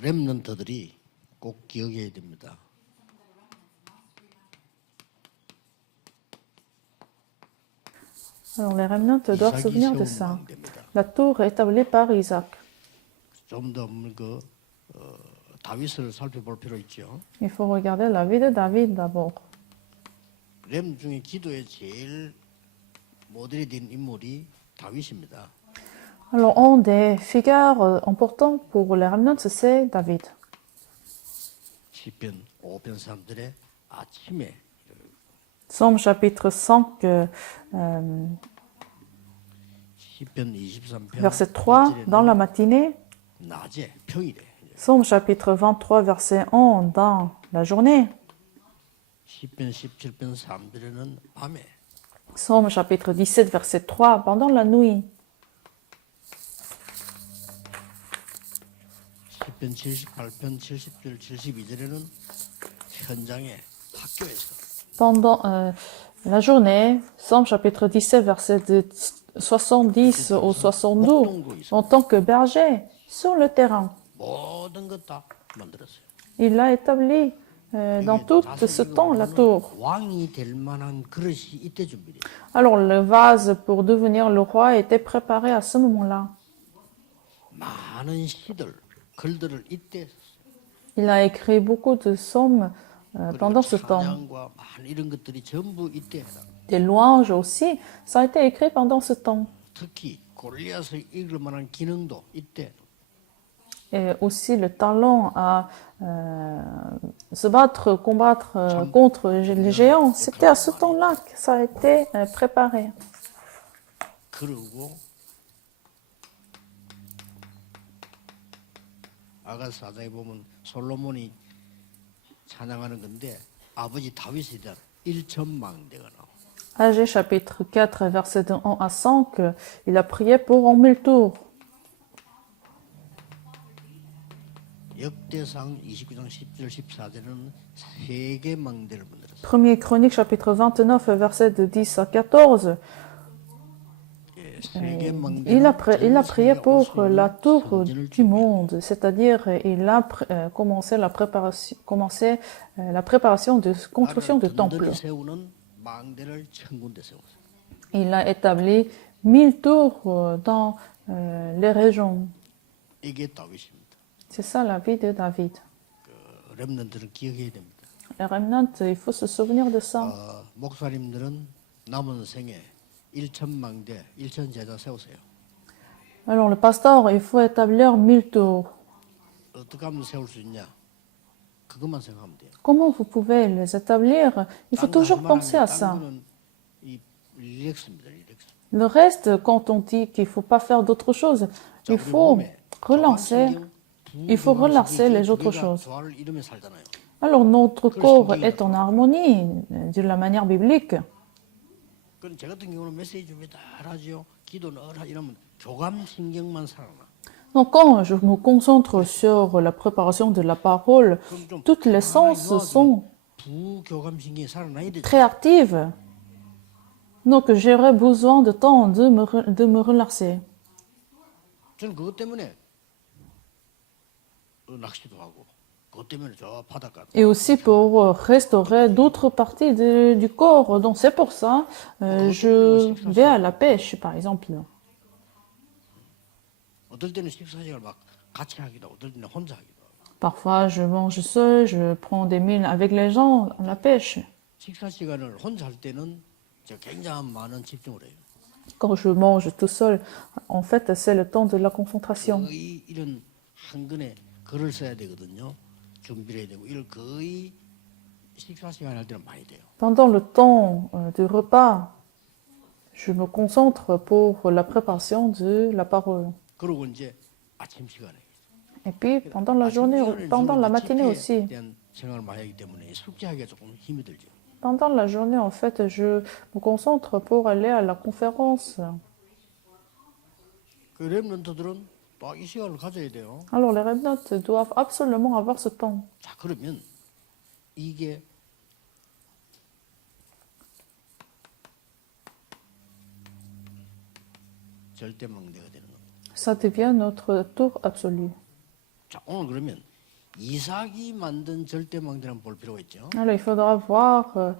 렘넌트들이 꼭 기억해야 됩니다. Alors les remnants doivent se 이삭이 souvenir de 세운 ça. 왕대입니다. La tour est établie par Isaac. 좀 더 다윗을 살펴볼 필요 있죠. Il faut regarder la vie de David d'abord. 렘 중에 기도에 제일 모델이 된 인물이 다윗입니다. Alors un des figures importantes pour les remnants, c'est David. 시편 5편 3절에 아침에 Psaume chapitre 5, 시편 23편 verset 3, dans la matinée. 낮에 평일에 Psaume chapitre 23, verset 1, dans la journée. 시편 17편 3절에는 밤에 Psaume chapitre 17, verset 3, pendant la nuit. 시편 78편 70절 72절에는 현장에 학교에서 Pendant la journée, Psaume chapitre 17, verset de 70 au 72, en tant que berger sur le terrain. 모든 것 다 만들었어요. Il a établi dans tout ce temps la tour. 왕이 될 만한 그릇이 이때 준비돼요. Alors le vase pour devenir le roi était préparé à ce moment-là. 많은 시들 글들을 이때 Il a écrit beaucoup de psaumes pendant ce temps. 찬양과 많은 이런 것들이 전부 이때 해당. Des louanges aussi, ça a été écrit pendant ce temps. 특히 골리앗을 이길 만한 기능도 이때. Et aussi le talent à se battre, combattre contre les géants. C'était à ce temps-là que ça a été préparé. 그리고 아가스 4장에 보면 솔로몬이 찬양하는 건데 아버지 다윗에 대한 일천망대가 나와. Agé chapitre 4, verset de 1 à 5, il a prié pour en 1000 tours. 역대상 29장 10절 14절에는 세개 망대를 만들었어요. Premier Chronique chapitre 29, verset de 10 à 14, il a prié pour la tour du monde, c'est-à-dire il a commencé la préparation de construction du temple. Il a établi 1000 tours dans les régions. C'est ça la vie de David. Les remnants, il faut se souvenir de ça. 목사님들은 남은 생에 1천망대, 1천제자 세우세요. Alors le pasteur, il faut établir 1000 tours. 어떻게 하면 세울 수 있냐? 그것만 생각하면 돼요. Comment vous pouvez les établir? Il faut toujours penser à ça. Le reste, quand on dit qu'il ne faut pas faire d'autres choses, il faut relancer les autres choses. Alors notre corps est en harmonie de la manière biblique. 제 같은 경우는 메시지 준비 다 하죠. 기도 넣어라 이러면 교감신경만 살아나. Donc quand je me concentre sur la préparation de la parole, toutes les sens sont très actives. Donc j'aurais besoin de temps de me relaxer. 저는 그것 때문에 낚시도 하고 그것 때문에 저 바닷가. Et aussi pour restaurer d'autres parties du corps. Donc c'est pour ça je vais à la pêche, par exemple. 어떨 때는 식사식을 막 같이 하기도 하고 어떨 때는 혼자 하기도 하고. Parfois je mange seul, je prends des milles avec les gens à la pêche. 식사 시간을 혼자 할 때는 제가 굉장히 많은 집중을 해요. Quand je mange tout seul, en fait c'est le temps de la concentration. 거의 이런 한 근에 글을 써야 되거든요. 준비를 해야 되고 이걸 거의 식사 시간 할 때는 많이 돼요. Pendant le temps du repas, je me concentre pour la préparation de la parole. 그리고 이제 아침 시간에 Et puis pendant la journée, pendant la matinée aussi. 대한 생각을 많이 하기 때문에 숙제하기가 조금 힘이 들죠. Pendant la journée, en fait, je me concentre pour aller à la conférence. 그 렘넌트들은 또 이 시간을 가져야 돼요. Alors les remnants doivent absolument avoir ce temps. 자, 그러면 이게 절대망대가 되는 겁니다. Ça devient notre tour absolu. 자, 오늘 그러면 이삭이 만든 절대망대를 한번 볼 필요가 있죠. Alors, il faudra voir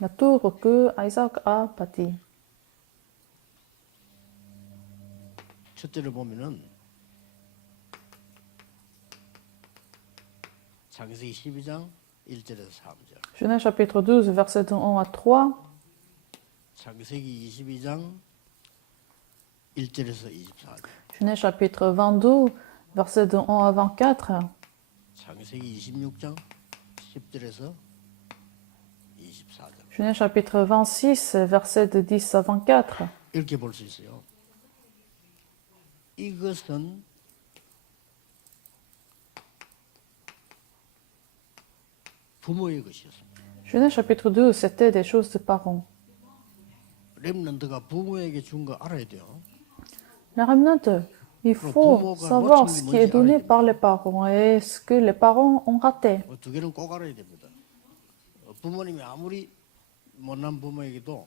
la tour que Isaac a bâtie. 첫째를 보면은 창세기 12장 1절에서 3절. Genèse chapitre 12, versets de 1 à 3. 창세기 22장 1절에서 24절. Genèse chapitre 22, versets de 1 à 24. 창세기 26장 10절에서 24절. Genèse chapitre 26, versets de 10 à 24. 이렇게 볼 수 있어요. 이것은 부모의 것이었습니다. Genèse chapitre 2, c'était des choses de parents. 렘넌트가 부모에게 준 거 알아야 돼요. La remnante, il faut savoir ce qui est donné par les parents et ce que les parents ont raté. 두 개는 꼭 알아야 됩니다. 부모님이 아무리 못난 부모에게도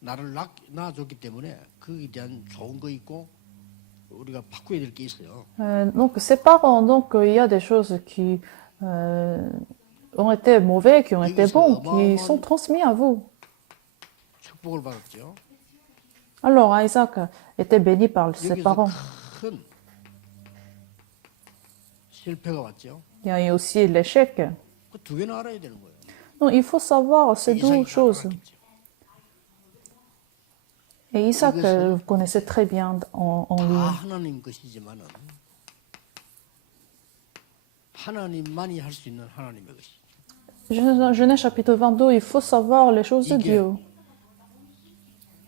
나를 낳아줬기 때문에 거기에 대한 좋은 거 있고 우리가 바꿔야 될 게 있어요. Donc, ces parents, donc, il y a des choses qui ont été mauvais, qui ont été bons, qui sont transmis à vous. 축복을 받았죠. Alors, Isaac était béni par ses 여기서 parents. 큰 실패가 왔죠. Il y a eu aussi l'échec. 그 두 개는 알아야 되는 거예요. Donc, il faut savoir ces deux 이삭이 다 choses. 알았겠죠. Et Isaac, vous connaissez très bien en 다 lui. 하나님 것이지만은 하나님만이 할 수 있는 하나님의 것이. Genèse chapitre 22, il faut savoir les choses de Dieu.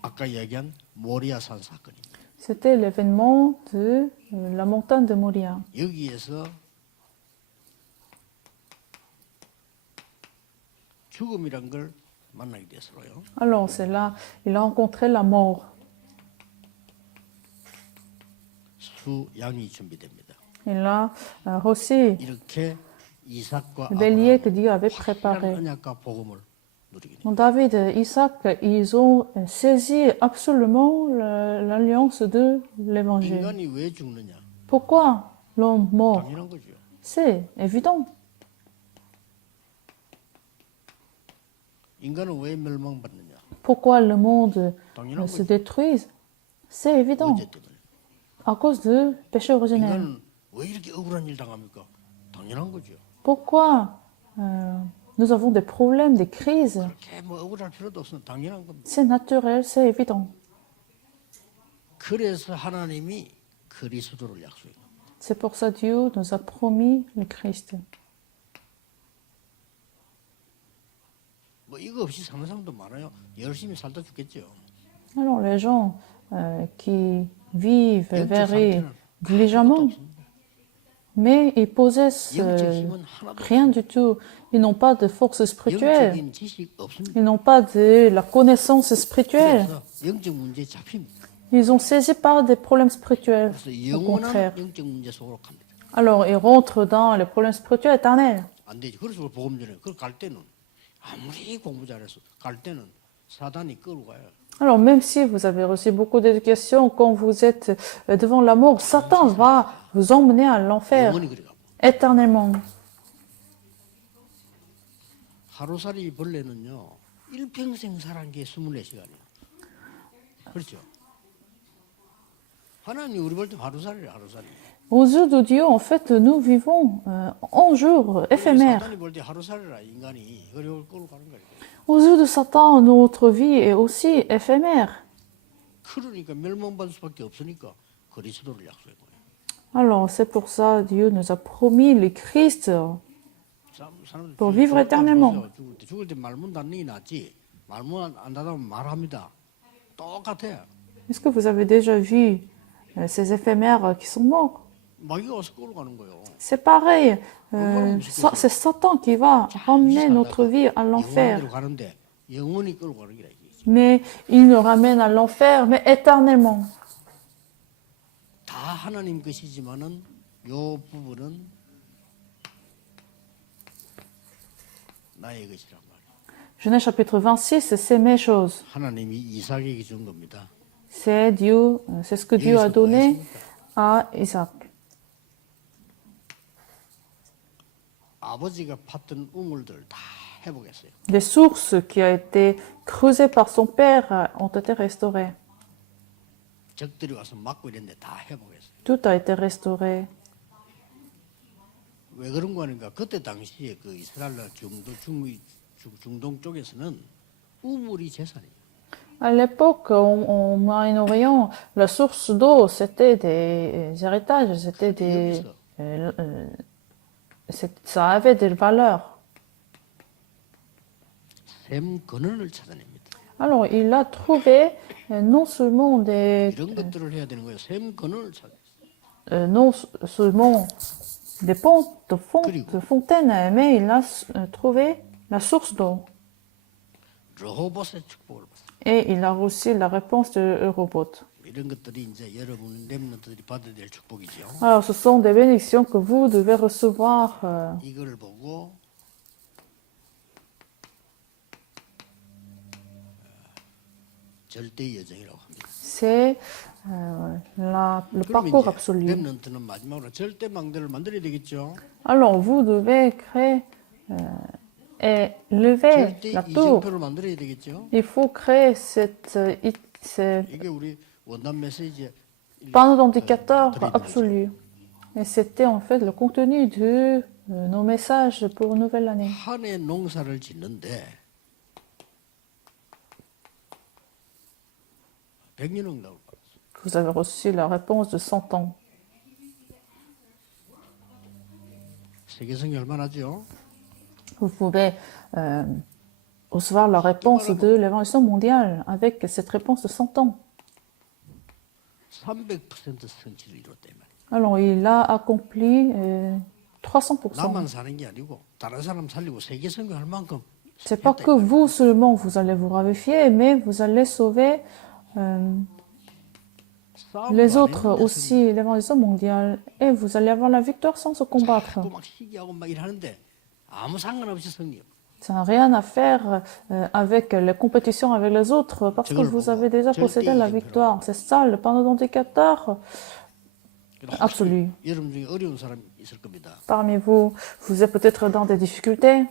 아까 이야기한 모리아산 사건입니다. C'était l'événement de la montagne de Moria. 여기에서 죽음이란 걸 만나게 됐어요. Alors, c'est là, il a rencontré la mort. 수 양이 준비됩니다. Et là, aussi, 이렇게 이삭과 le bélier que 아브라함 Dieu avait 확실한 préparé. 언약과 복음을 누리게 됩니다. Donc, David et Isaac, ils ont saisi absolument l'alliance de l'évangile. 인간이 왜 죽느냐? Pourquoi l'homme mort? 당연한 거죠. C'est évident. 인간은 왜 멸망받느냐? Pourquoi le monde 당연한 se 거죠. détruise? C'est évident. 문제 때문에. À cause du péché originel. 인간은 왜 이렇게 억울한 일 당합니까? 당연한 거죠. Pourquoi nous avons des problèmes, des crises? 그렇게 뭐 억울할 필요도 없어. 당연한 겁니다. C'est naturel, c'est évident. 그래서 하나님이 그리스도를 약속해요. C'est pour ça que Dieu nous a promis le Christ. 뭐 이거 없이 사는 사람도 많아요. 열심히 살다 죽겠죠. Alors les gens qui vivent, 영적 verraient 상태는 diligemment, 아무것도 없습니다. mais ils possessent 영적 힘은 하나도 rien du tout. Ils n'ont pas de force spirituelle. 영적인 지식 없습니다. Ils n'ont pas de la connaissance spirituelle. 그래서 영적 문제에 잡힙니다. Ils ont saisi par des problèmes spirituels. 그래서 Au contraire. 영원한 영적 문제 속으로 갑니다. Alors ils rentrent dans les problèmes spirituels éternels. 안 되지. 그래서 복음 전에 그걸 갈 때는 아무리 공부 잘해서 갈 때는 사단이 끌고 가요. Alors même si vous avez reçu beaucoup d'éducation, quand vous êtes devant la mort, Satan va vous emmener à l'enfer 영원히 그래 가고. éternellement. 하루살이 벌레는요. 일평생 살한 게 24시간이에요. 그렇죠? 하나님 우리 볼 때 하루살이래 하루살이. Aux yeux de Dieu, en fait, nous vivons en jours éphémères. 사단이 볼 때 하루살이라 인간이 그걸 끌고 가는 거예요. Aux yeux de Satan, notre vie est aussi éphémère. 그러니까 멸망받을 수밖에 없으니까 그리스도를 약속한 거예요. Alors, c'est pour ça que Dieu nous a promis le Christ. 사람들 Pour vivre éternellement. 죽을 때 말문 닫는 게 낫지. 말문 안 닫으면 말합니다. 똑같아. Est-ce que vous avez déjà vu ces éphémères qui sont morts? 마귀가 와서 끌고 가는 거예요. C'est pareil. C'est Satan qui va ramener notre vie à l'enfer. 영원히로 가는데 영원히 끌고 가는 게 아니지. Mais il nous ramène à l'enfer, mais éternellement. 다 하나님 것이지만은 요 부분은 나의 것이란 말이에요. Genèse chapitre 26, c'est mes choses. 하나님이 이삭에게 준 겁니다. C'est Dieu, c'est ce que Dieu a donné à Isaac. 아버지가 팠던 우물들 다 회복했어요. Des sources qui ont été creusées par son père ont été restaurées. 적들이 와서 막고 이랬는데 다 회복했어요. Tout a été restauré. 왜 그런 거 하니까 그때 당시에 그 이스라엘 중동 쪽에서는 우물이 재산이에요. À l'époque, au Moyen-Orient, la source d'eau, c'était des héritages, c'était des, 여기서 ça avait des valeurs. 샘 근원을 찾아냅니다. Alors, il a trouvé non seulement 이런 것들을 해야 되는 거예요. 샘 근원을 찾아. non seulement des ponts, de fontaines, mais il a trouvé la source d'eau. 르호봇의 축복을 받았어요. Et il a reçu la réponse de Robot. 이런 것들이 이제 여러분 렘넌트들이 받아야 될 축복이죠. Alors, ce sont des bénédictions que vous devez recevoir. 이걸 보고 절대 여정이라고 합니다. C'est le parcours absolu. 렘넌트는 마지막으로 절대 망대를 만들어야 되겠죠. Alors, vous devez créer et lever 절대 la tour. 이정표를 만들어야 되겠죠. Il faut créer ce 이게 우리 원단 메시지의 panneau d'indicateur absolu. Et c'était en fait le contenu de nos messages pour nouvelle année. 한 해 농사를 짓는데 100년 응답을 받았어요. Vous avez reçu la réponse de 100 ans. 세계성이 얼마나죠? Vous pouvez recevoir la réponse de l'évangélisation mondiale avec cette réponse de 100 ans. 300% 성취를 이뤘단 말이에요. Alors, il a accompli 300%. 나만 사는 게 아니고 다른 사람 살리고 세계성이 할 만큼 C'est pas que vous seulement vous allez vous ravifier, mais vous allez sauver les autres aussi, l'évangélisation mondiale, et vous allez avoir la victoire sans se combattre. 막 시기하고 막 일하는데 아무 상관없이 승리. Ça n'a rien à faire avec les compétitions avec les autres, parce que vous avez déjà possédé la victoire. C'est ça, le panneau d'indicateur absolu. 여러분 중에 어려운 사람 있을 겁니다. Parmi vous, vous êtes peut-être dans des difficultés.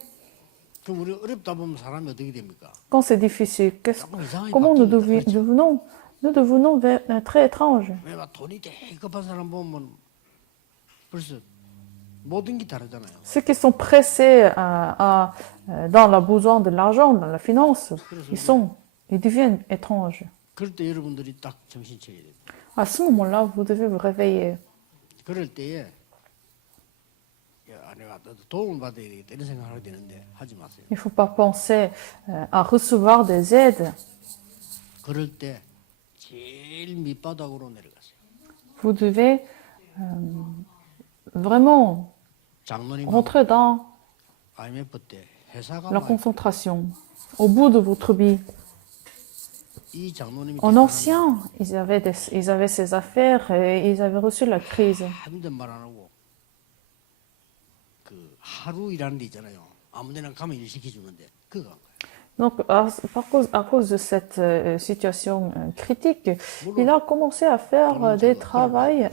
그럼 우리 어렵다 보면 사람이 어떻게 됩니까? Quand c'est difficile, comment nous devenons très étranges. 왜 막 돈이 되게 급한 사람 보면 벌써 모든 게 다르잖아요. Ceux qui sont pressés dans le besoin de l'argent, dans la finance, ils deviennent étranges. 그럴 때 여러분들이 딱 정신 차려야 돼요. À ce moment-là, vous devez vous réveiller. 그럴 때에 야, 내가 도움을 받아야 되겠다 이런 생각을 하게 되는데 하지 마세요. Il ne faut pas penser à recevoir des aides. 그럴 때 제일 밑바닥으로 내려가세요. Vous devez vraiment 장로님 rentrer dans IMF 때 회사가 la concentration. Au bout de votre vie. 이 장로님이 En ancien, ils avaient ces affaires et ils avaient reçu la crise. 아무데 말 안 하고 그 하루 일하는 데 있잖아요. 아무데나 가면 일 시켜주는데 그거 한 거예요. Donc, à cause de cette situation critique, il a commencé à faire des travails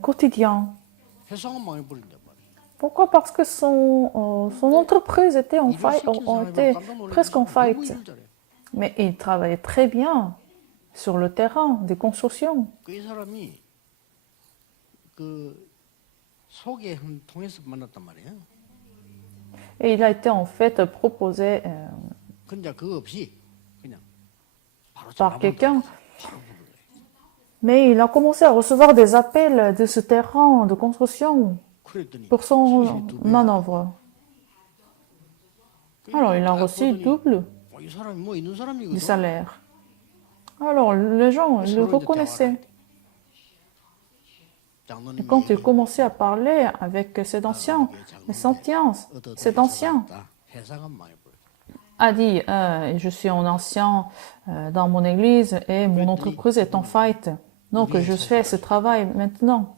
quotidiens. 회사가 망해버린단 말이에요. Pourquoi? Parce que son entreprise était était presque en faillite. Mais il travaillait très bien sur le terrain des constructions. 이 사람이 그 소개한 통해서 만났단 말이에요. Et il a été en fait proposé 근데 그거 없이 그냥 바로 par quelqu'un. Mais il a commencé à recevoir des appels de ce terrain de construction pour son manœuvre. Alors il a reçu double 이 사람이 뭐 있는 du 사람이거든. salaire. Alors les gens le reconnaissaient. Et quand il commençait à parler avec cet ancien, cet ancien 회사가 망해버려. a dit je suis un ancien dans mon église et mon entreprise est en faillite. Donc je fais ce travail maintenant.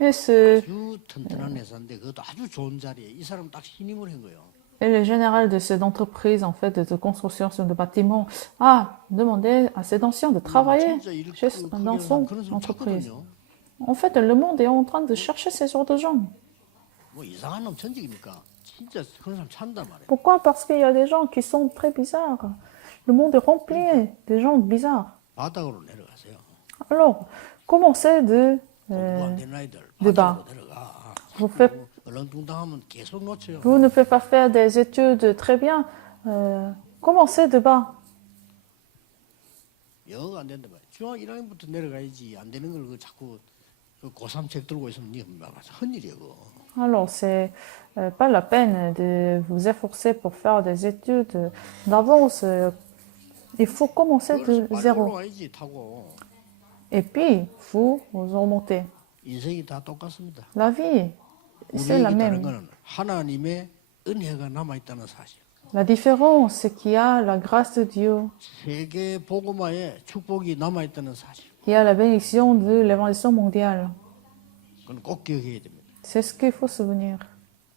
Et 아주 튼튼한 회사인데 그것도 아주 좋은 자리에 이 사람 딱 신임을 한 거예요. Et le général de cette entreprise, en fait, de construction de bâtiments, a demandé à cet ancien de travailler dans son entreprise. En fait, le monde est en train de chercher ces sortes de gens. 뭐 이상한 놈 천직입니까? 진짜 그런 사람 찬단 말이에요. Pourquoi? Parce qu'il y a des gens qui sont très bizarres. Le monde est rempli des gens bizarres. 바닥으로 내려가세요. Alors, commencez 공부 안 되는 아이들 de bas. 바닥으로 내려가. Vous, 얼렁뚱땅하면 계속 놓쳐요. vous ne pouvez pas faire des études très bien. Commencez de bas. 영어가 안 된다 말이에요. 중학 1학년부터 내려가야지. 안 되는 걸 자꾸 고3 책 들고 있으면 니 헛일이에요. 그거. Alors, c'est pas la peine de vous efforcer pour faire des études d'avance. Il faut commencer de 빨리 zéro. 올라가야지 타고. Et puis, vous remontez. 인생이 다 똑같습니다. La vie, c'est la 우리에게 다른 même. 거는 하나님의 은혜가 남아있다는 사실. La différence, c'est qu'il y a la grâce de Dieu, 세계 복음화에 축복이 남아있다는 사실. qu'il y a la bénédiction de l'évangile mondiale. 그건 꼭 기억해야 됩니다. C'est ce qu'il faut se souvenir.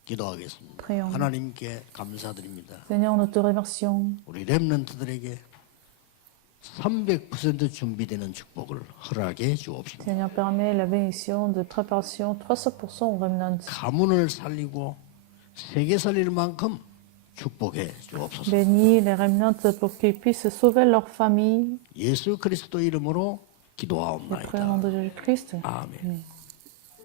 기도하겠습니다. Prions. 하나님께 감사드립니다. Seigneur, nous te remercions. 우리 렘넌트들에게 300% 준비되는 축복을 허락해 주옵시고 Seigneur, permet la bénédiction de préparation 300% au remnant. 가문을 살리고 세계 살릴 만큼 축복해 주옵소서. Bénis les remnants pour qu'ils puissent sauver leur famille. 예수 그리스도 이름으로 Et prions au nom 기도하옵나이다. de Jésus-Christ. 아멘. Amen.